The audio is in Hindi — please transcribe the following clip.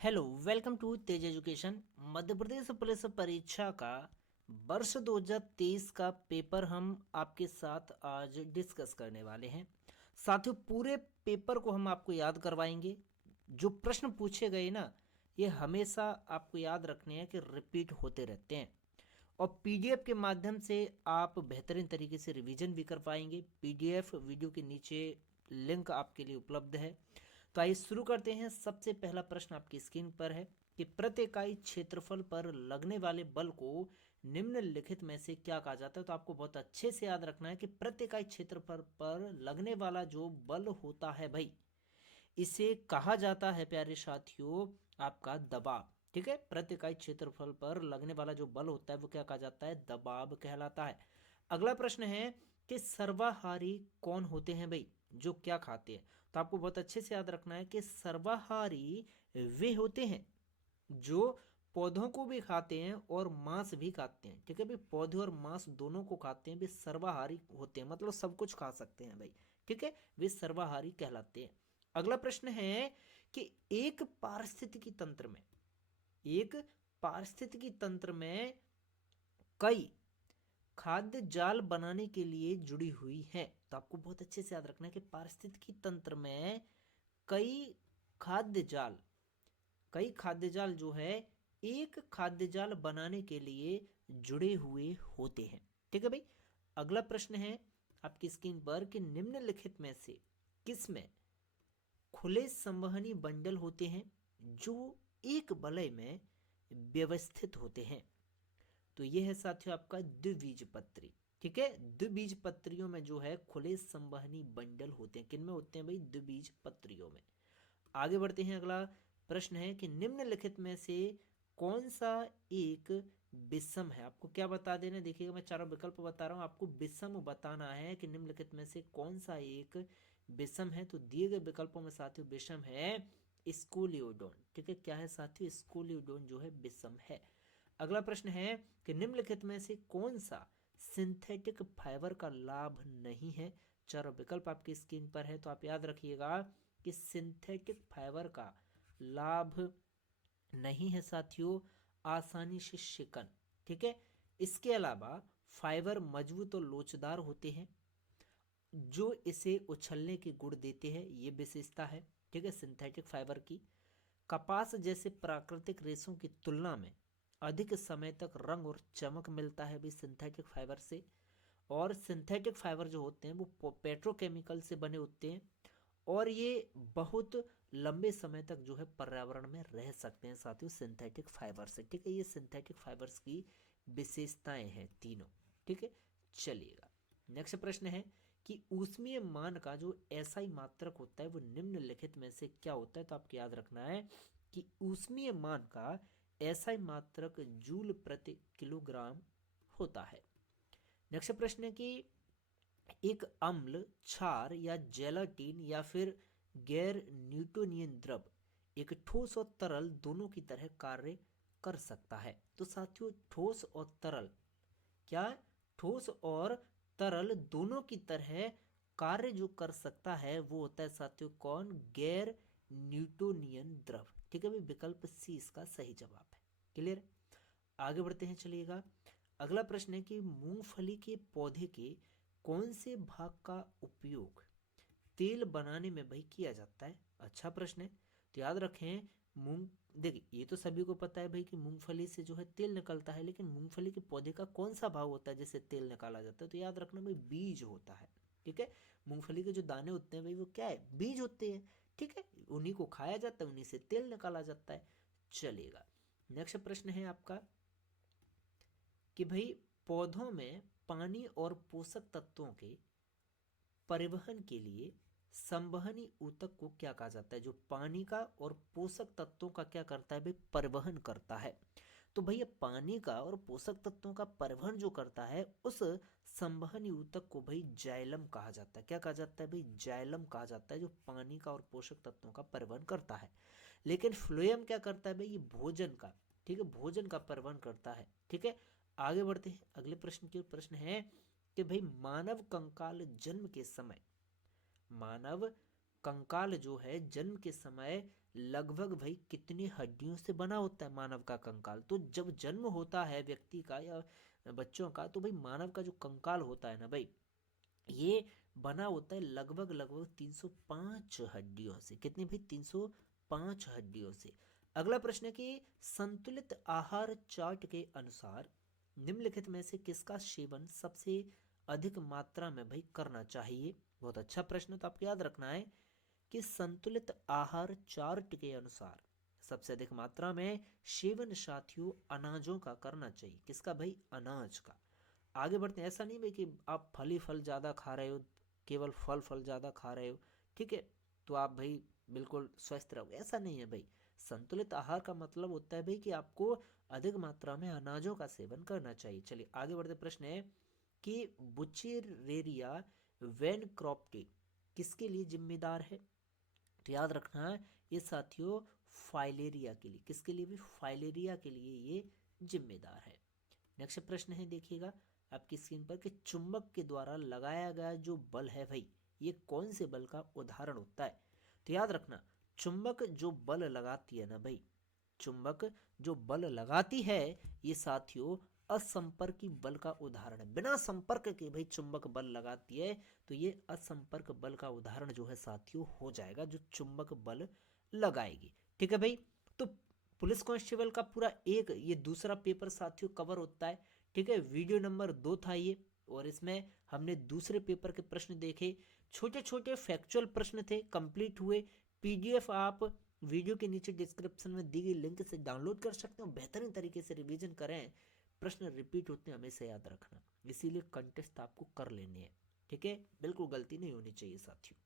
Hello, welcome to Tej education. Madhya Pradesh police परीक्षा का वर्ष 2023 का पेपर हम आपके साथ आज डिस्कस करने वाले हैं। साथियों, पूरे पेपर को हम आपको याद करवाएंगे। जो प्रश्न पूछे गए ना, ये हमेशा आपको याद रखने हैं कि रिपीट होते रहते हैं। और पीडीएफ के माध्यम से आप बेहतरीन तरीके से रिवीजन भी कर पाएंगे। पीडीएफ वीडियो के नीचे लिंक आपके लिए उपलब्ध है। तो आइए शुरू करते हैं। सबसे पहला प्रश्न आपकी स्क्रीन पर है कि प्रति इकाई क्षेत्रफल पर लगने वाले बल को निम्नलिखित में से क्या कहा जाता है। तो आपको बहुत अच्छे से याद रखना है कि प्रति इकाई क्षेत्रफल पर लगने वाला जो बल होता है भाई, इसे कहा जाता है प्यारे साथियों आपका दबाव। ठीक है, प्रति इकाई क्षेत्रफल पर लगने वाला जो बल होता है वो क्या कहा जाता है, दबाव कहलाता है। अगला प्रश्न है कि सर्वाहारी कौन होते हैं भाई, जो क्या खाते हैं। तो आपको बहुत अच्छे से याद रखना है कि सर्वाहारी वे होते हैं जो पौधों को भी खाते हैं और मांस भी खाते हैं। ठीक है भाई, पौधे और मांस दोनों को खाते हैं, वे सर्वाहारी होते हैं, मतलब सब कुछ खा सकते हैं भाई। ठीक है, वे सर्वाहारी कहलाते हैं। अगला प्रश्न है कि एक पारिस्थितिकी तंत्र में कई खाद्य जाल बनाने के लिए जुड़ी हुई है। तो आपको बहुत अच्छे से याद रखना है कि पारिस्थितिकी तंत्र में कई खाद्य जाल कई खाद्य जाल जो है एक खाद्य जाल बनाने के लिए जुड़े हुए होते हैं। ठीक है भाई। अगला प्रश्न है आपकी स्क्रीन पर कि निम्नलिखित में से किसमें खुले संवहनी बंडल होते हैं जो एक वलय में व्यवस्थित होते हैं। तो यह है साथियों आपका द्विबीजपत्री। ठीक है, द्विबीजपत्रियों में जो है खुले संवहनी बंडल होते हैं। किन में होते हैं भाई, द्विबीजपत्रियों में। आगे बढ़ते हैं। अगला प्रश्न है कि निम्नलिखित में से कौन सा एक विषम है। आपको क्या बता देना है, देखिएगा मैं चारों विकल्प बता रहा हूं, आपको विषम बताना है कि निम्नलिखित में से कौन सा एक विषम है। तो दिए गए विकल्पों में साथियों विषम है स्कूलियोडोन। ठीक है, क्या है साथियों, स्कूलियोडोन जो है विषम है। अगला प्रश्न है कि निम्नलिखित में से कौन सा सिंथेटिक फाइबर का लाभ नहीं है। चारों विकल्प आपकी स्क्रीन पर है, तो आप याद रखिएगा कि सिंथेटिक फाइबर का लाभ नहीं है साथियों आसानी से शिकन। ठीक है, इसके अलावा फाइबर मजबूत और लोचदार होते हैं जो इसे उछलने के गुण देते हैं, ये विशेषता है। ठीक है, सिंथेटिक फाइबर की कपास जैसे प्राकृतिक रेशों की तुलना में अधिक समय तक रंग और चमक मिलता है भी सिंथेटिक फाइबर से। और सिंथेटिक फाइबर जो होते हैं वो पेट्रोकेमिकल से बने होते हैं और ये बहुत लंबे समय तक जो है पर्यावरण में रह सकते हैं साथियों सिंथेटिक फाइबर से। ठीक है, ये सिंथेटिक फाइबर्स की विशेषताएं हैं तीनों। ठीक है, चलिएगा नेक्स्ट प्रश्न है कि ऊष्मीय मान का जो एसआई मात्रक होता है वो निम्नलिखित में से क्या होता है। तो आपको याद रखना है कि ऊष्मीय मान का एसआई मात्रक जूल प्रति किलोग्राम होता है। नेक्स्ट प्रश्न है कि एक अम्ल, क्षार या जेलाटिन या फिर गैर न्यूटोनियन द्रव एक ठोस और तरल दोनों की तरह कार्य कर सकता है। तो साथियों ठोस और तरल क्या है? ठोस और तरल दोनों की तरह कार्य जो कर सकता है वो होता है साथियों कौन, गैर न्यूटोनियन द्रव। ठीक है भाई, विकल्प सी इसका सही जवाब है। क्लियर, आगे बढ़ते हैं। चलिएगा अगला प्रश्न है कि मूंगफली के पौधे के कौन से भाग का उपयोग तेल बनाने में भाई किया जाता है। अच्छा प्रश्न है, तो याद रखें मूंग, देखिए ये तो सभी को पता है भाई कि मूंगफली से जो है तेल निकलता है, लेकिन मूंगफली के पौधे का कौन सा भाग होता है जिससे तेल निकाला जाता है। तो याद रखना भाई बीज होता है। ठीक है, मूंगफली के जो दाने होते हैं भाई वो क्या है, बीज होते हैं। ठीक है, उन्हीं को खाया जाता है, उन्हीं से तेल निकाला जाता है। चलेगा नेक्स्ट प्रश्न है आपका कि भाई पौधों में पानी और पोषक तत्वों के परिवहन के लिए संवहनी ऊतक को क्या कहा जाता है। जो पानी का और पोषक तत्वों का क्या करता है भाई, परिवहन करता है। तो भैया पानी का और पोषक तत्वों का परिवहन जो करता है उस संवहनी ऊतक को भाई जाइलम कहा जाता है। क्या कहा जाता है भाई, जाइलम कहा जाता है, जो पानी का और पोषक तत्वों का परिवहन करता है। लेकिन फ्लोएम क्या करता है भाई, ये भोजन का, ठीक है, भोजन का परिवहन करता है। ठीक है, आगे बढ़ते हैं अगले प्रश्न की ओर। प्रश्न है कि भाई मानव कंकाल जन्म के समय मानव कंकाल जो है जन्म के समय लगभग भाई कितनी हड्डियों से बना होता है मानव का कंकाल? तो जब जन्म होता है व्यक्ति का या बच्चों का, तो भाई मानव का जो कंकाल होता है ना भाई, ये बना होता है लगभग लगभग 305 हड्डियों से। कितनी भाई? 305 हड्डियों से। अगला प्रश्न है कि संतुलित आहार चार्ट के अनुसार निम्नलिखित में से किसका सेवन सबसे अधिक मात्रा में भाई करना चाहिए? बहुत अच्छा प्रश्न। तो आपको याद रखना है कि संतुलित आहार चार्ट के अनुसार सबसे अधिक मात्रा में सेवन साथियों अनाजों का करना चाहिए। किसका भाई? अनाज का। आगे बढ़ते हैं। ऐसा नहीं भाई कि आप फल ही फल ज़्यादा खा रहे हो, केवल फल फल ज़्यादा खा रहे हो, ठीक है, तो आप भाई बिल्कुल स्वस्थ रहोगे, ऐसा नहीं है भाई। संतुलित आहार का मतलब होता है भाई कि आपको अधिक मात्रा में अनाजों का सेवन करना चाहिए। चलिए आगे बढ़ते। प्रश्न है कि बुचेरेरिया वैनक्रॉफ्टे किसके लिए जिम्मेदार है? तो याद रखना है ये साथियों फाइलेरिया के लिए। किसके लिए भी? फाइलेरिया के लिए ये जिम्मेदार है। नेक्स्ट प्रश्न है, देखिएगा आपकी स्क्रीन पर, कि चुंबक के द्वारा लगाया गया जो बल है भाई, ये कौन से बल का उदाहरण होता है? तो याद रखना, चुंबक जो बल लगाती है ना भाई, चुंबक जो बल लगाती है, ये साथियों असंपर्की बल का उदाहरण है। बिना संपर्क के भाई चुंबक बल लगाती है, तो ये असंपर्क बल का उदाहरण जो है साथियों हो जाएगा, जो चुंबक बल लगाएगी। ठीक है भाई। तो पुलिस कांस्टेबल का पूरा एक ये दूसरा पेपर साथियों कवर होता है। ठीक है, वीडियो नंबर 2 था ये, और इसमें हमने दूसरे पेपर के प्रश्न देखे। छोटे छोटे फैक्चुअल प्रश्न थे, कंप्लीट हुए। पीडीएफ आप वीडियो के नीचे डिस्क्रिप्शन में दी गई लिंक से डाउनलोड कर सकते हो। बेहतरीन तरीके से रिवीजन करें, प्रश्न रिपीट होते हैं हमेशा याद रखना, इसीलिए कंटेस्ट आपको कर लेने हैं। ठीक है, बिल्कुल गलती नहीं होनी चाहिए साथियों।